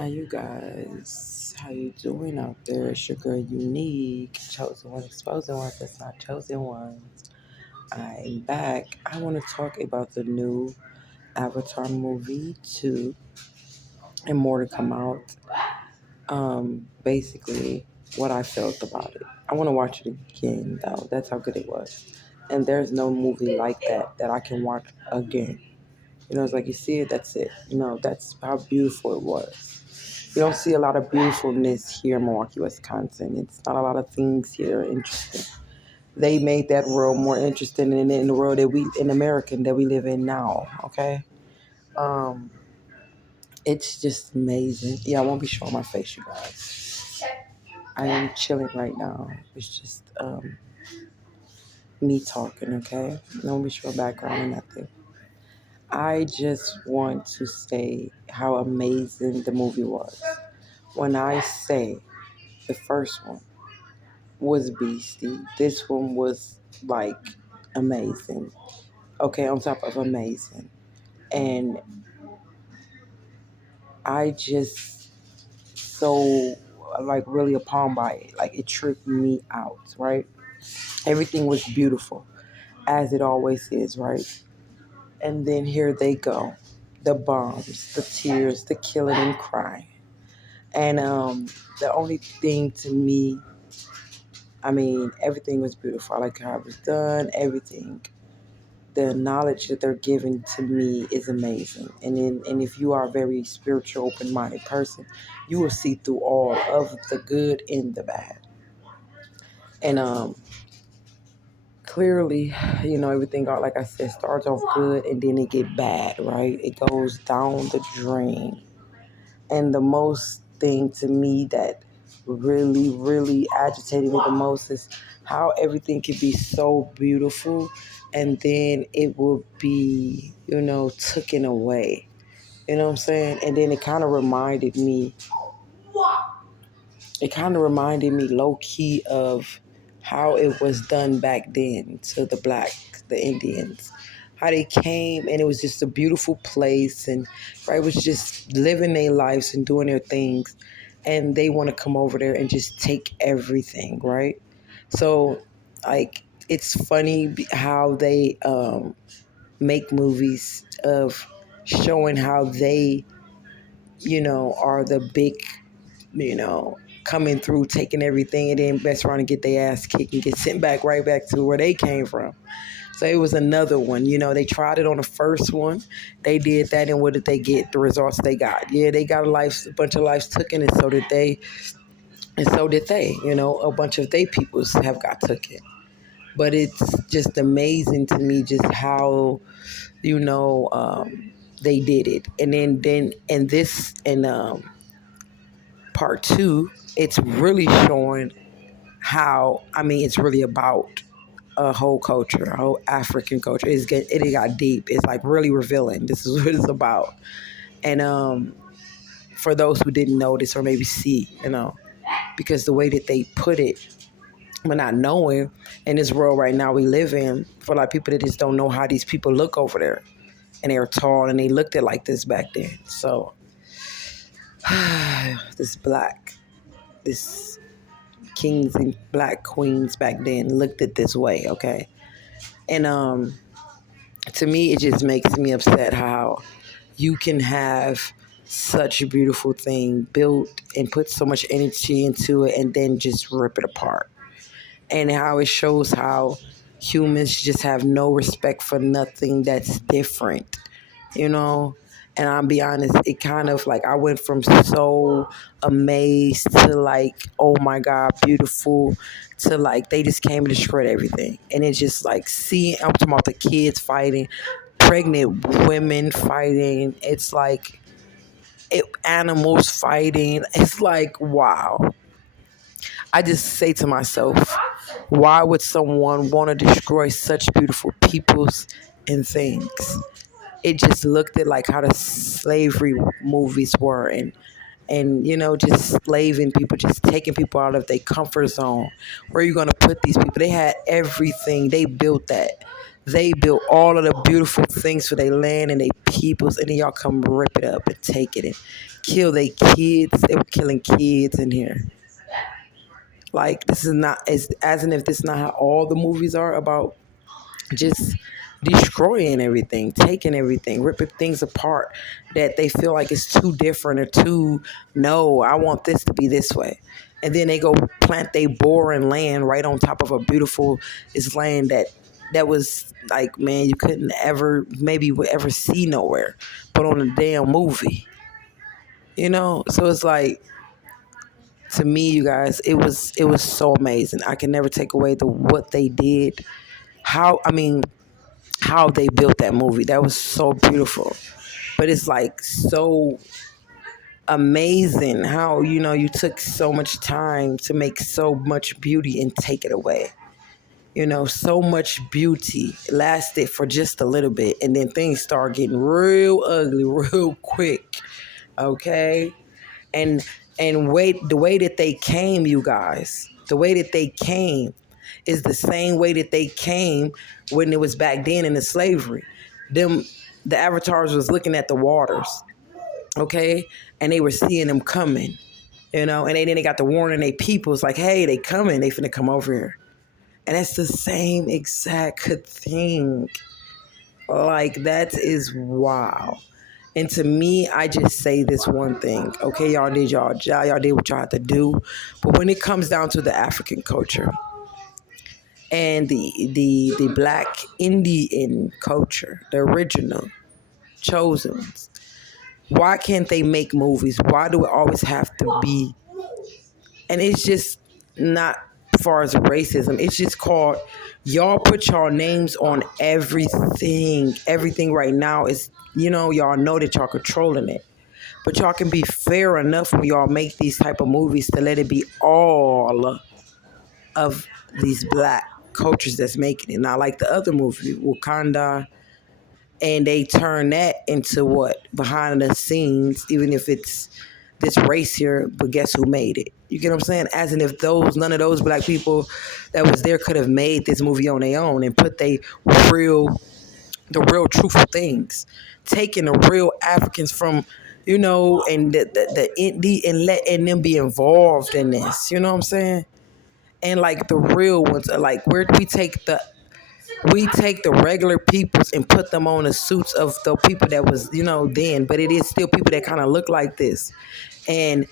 Hi you guys, how you doing out there? It's your girl Unique, chosen one, exposing ones that's not chosen ones. I'm back. I want to talk about the new Avatar movie 2 and more to come out. Basically, what I felt about it. I want to watch it again though. That's how good it was. And there's no movie like that I can watch again. It's like you see it, that's it. That's how beautiful it was. You don't see a lot of beautifulness here in Milwaukee, Wisconsin. It's not a lot of things here interesting. They made that world more interesting in the world that in America that we live in now. Okay, um, it's just amazing. Yeah, I won't be showing my face, you guys. I am chilling right now. It's just me talking. Okay, I won't be showing background or nothing. I just want to say how amazing the movie was. When I say the first one was beastie. This one was like amazing. Okay, on top of amazing. And I just so like really appalled by it. Like it tripped me out, right? Everything was beautiful, as it always is, right? And then here they go. The bombs, the tears, the killing and crying. And the only thing to me, I mean, everything was beautiful. I like how it was done, everything. The knowledge that they're giving to me is amazing. And if you are a very spiritual, open-minded person, you will see through all of the good and the bad. And clearly, everything got, like I said, starts off good and then it get bad, right? It goes down the drain. And the most thing to me that really, really agitated me the most is how everything could be so beautiful and then it will be, taken away. You know what I'm saying? And then it kind of reminded me low key of how it was done back then to the Indians. How they came and it was just a beautiful place and right it was just living their lives and doing their things and they want to come over there and just take everything, right? So like it's funny how they make movies of showing how they, are the big, you know, coming through, taking everything, and then best around and get their ass kicked and get sent back right back to where they came from. So it was another one. They tried it on the first one. They did that, and what did they get? The results they got. Yeah, they got a bunch of lives taken, and so did they. And so did they. A bunch of they peoples have got taken. But it's just amazing to me just how, you know, they did it. And then in this, in part two, it's really showing how, I mean, it's really about a whole culture, a whole African culture. It got deep. It's like really revealing. This is what it's about. And for those who didn't notice or maybe see, because the way that they put it, but not knowing in this world right now we live in, for a lot of people that just don't know how these people look over there. And they're tall and they looked at like this back then. So this kings and black queens back then looked at this way, okay? And to me, it just makes me upset how you can have such a beautiful thing built and put so much energy into it and then just rip it apart. And how it shows how humans just have no respect for nothing that's different, you know? And I'll be honest, it kind of like I went from so amazed to like, oh my God, beautiful, to like they just came and destroyed everything. And it's just like I'm talking about the kids fighting, pregnant women fighting. It's like animals fighting. It's like, wow. I just say to myself, why would someone want to destroy such beautiful peoples and things? It just looked at like how the slavery movies were and just slaving people, just taking people out of their comfort zone. Where are you going to put these people? They had everything. They built that. They built all of the beautiful things for their land and their peoples, and then y'all come rip it up and take it and kill their kids. They were killing kids in here. Like this is not as in if this is not how all the movies are about just destroying everything, taking everything, ripping things apart that they feel like it's too different or too no, I want this to be this way. And then they go plant they boring land right on top of a beautiful is land that was like, man, you couldn't ever maybe would ever see nowhere but on a damn movie. So it's like, to me, you guys, it was so amazing. I can never take away the what they did, how they built that movie. That was so beautiful. But it's like so amazing how you took so much time to make so much beauty and take it away. So much beauty lasted for just a little bit, and then things start getting real ugly real quick. Okay, and the way that they came, you guys, the way that they came is the same way that they came when it was back then in the slavery. Them the avatars was looking at the waters, okay, and they were seeing them coming, and then they got the warning. They people, it's like, hey, they coming, they finna come over here, and that's the same exact thing. Like that is wow. And to me, I just say this one thing. Okay, y'all did y'all job, y'all did what y'all had to do. But when it comes down to the African culture and the black Indian culture, the original chosen ones, why can't they make movies? Why do it always have to be? And it's just not far as racism. It's just called, y'all put y'all names on everything. Everything right now is, y'all know that y'all controlling it. But y'all can be fair enough when y'all make these type of movies to let it be all of these black cultures that's making it. Not like the other movie, Wakanda, and they turn that into what? Behind the scenes, even if it's this race here, but guess who made it? You get what I'm saying? As in if none of those black people that was there could have made this movie on their own and put real the real truthful things, taking the real Africans from, and and letting them be involved in this. You know what I'm saying? And like the real ones are like, where do we take the regular peoples and put them on the suits of the people that was, then, but it is still people that kind of look like this and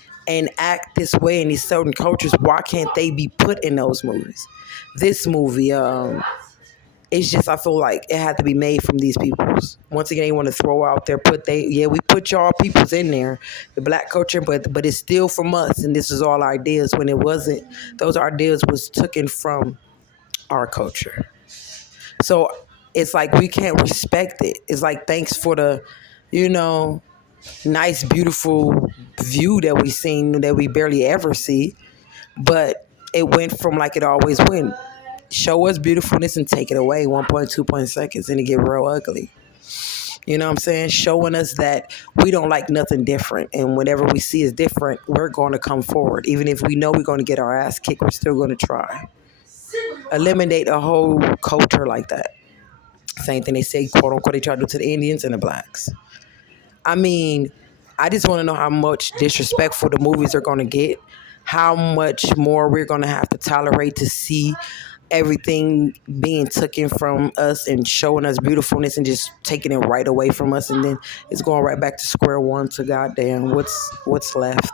act this way in these certain cultures. Why can't they be put in those movies? This movie, it's just, I feel like it had to be made from these peoples. Once again, they want to throw out there, we put y'all peoples in there, the black culture, but it's still from us, and this is all ideas when it wasn't. Those ideas was taken from our culture. So it's like we can't respect it. It's like, thanks for the, nice, beautiful view that we seen that we barely ever see, but it went from like it always went. Show us beautifulness and take it away 1.2 seconds and it get real ugly. You know what I'm saying? Showing us that we don't like nothing different, and whatever we see is different, we're going to come forward. Even if we know we're going to get our ass kicked, we're still going to try. Eliminate a whole culture like that. Same thing they say, quote unquote, they try to do to the Indians and the blacks. I mean, I just want to know how much disrespectful the movies are going to get, how much more we're going to have to tolerate to see everything being taken from us and showing us beautifulness and just taking it right away from us, and then it's going right back to square one to goddamn what's left.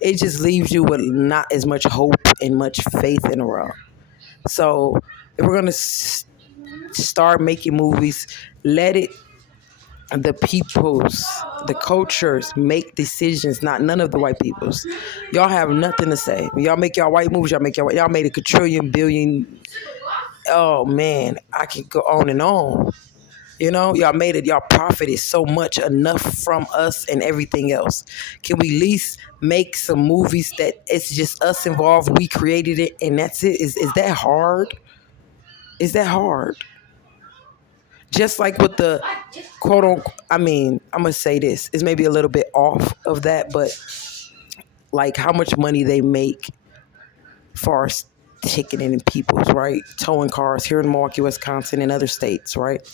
It just leaves you with not as much hope and much faith in a row. So if we're going to start making movies, let it the peoples, the cultures make decisions, not none of the white peoples. Y'all have nothing to say. When y'all make y'all white movies, y'all made a quadrillion billion. Oh man, I can go on and on. Y'all made it. Y'all profited so much, enough from us and everything else. Can we at least make some movies that it's just us involved? We created it, and that's it. Is that hard? Is that hard? Just like with the quote unquote, I'm going to say this, it's maybe a little bit off of that, but like how much money they make for ticketing and peoples, right? Towing cars here in Milwaukee, Wisconsin, and other states, right?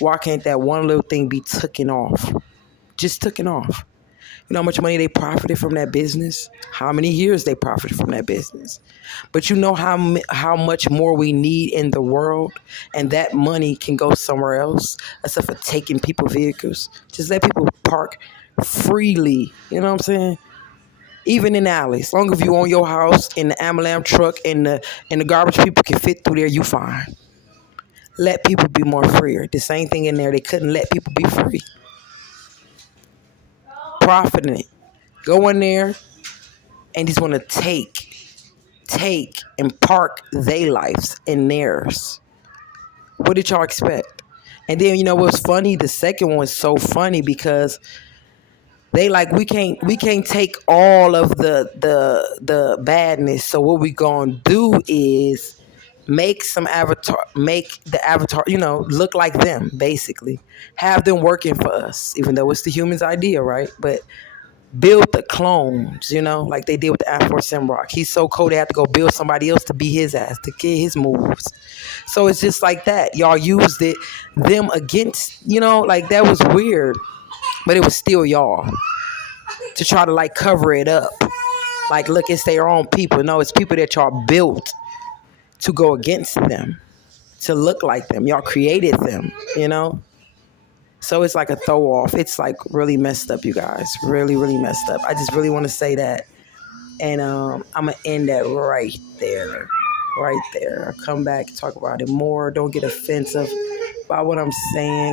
Why can't that one little thing be taken off? Just taken off. You know how much money they profited from that business? How many years they profited from that business? But you know how much more we need in the world, and that money can go somewhere else except for taking people vehicles. Just let people park freely. You know what I'm saying? Even in alleys, as long as you own your house and the Amalam truck and the garbage people can fit through there, you fine. Let people be more freer. The same thing in there. They couldn't let people be free. Profiting it. Go in there and just want to take and park their lives in theirs. What did y'all expect? And then you know what's funny? The second one was so funny because they like we can't take all of the badness. So what we gonna do is make the avatar, look like them, basically. Have them working for us, even though it's the human's idea, right? But build the clones, like they did with the Afro Simrock. He's so cold they had to go build somebody else to be his ass, to get his moves. So it's just like that. Y'all used them against, like that was weird. But it was still y'all to try to like cover it up. Like, look, it's their own people. No, it's people that y'all built to go against them, to look like them. Y'all created them. So it's like a throw off. It's like really messed up, you guys. Really, really messed up. I just really want to say that. And I'm going to end that right there. Right there. I'll come back and talk about it more. Don't get offensive by what I'm saying.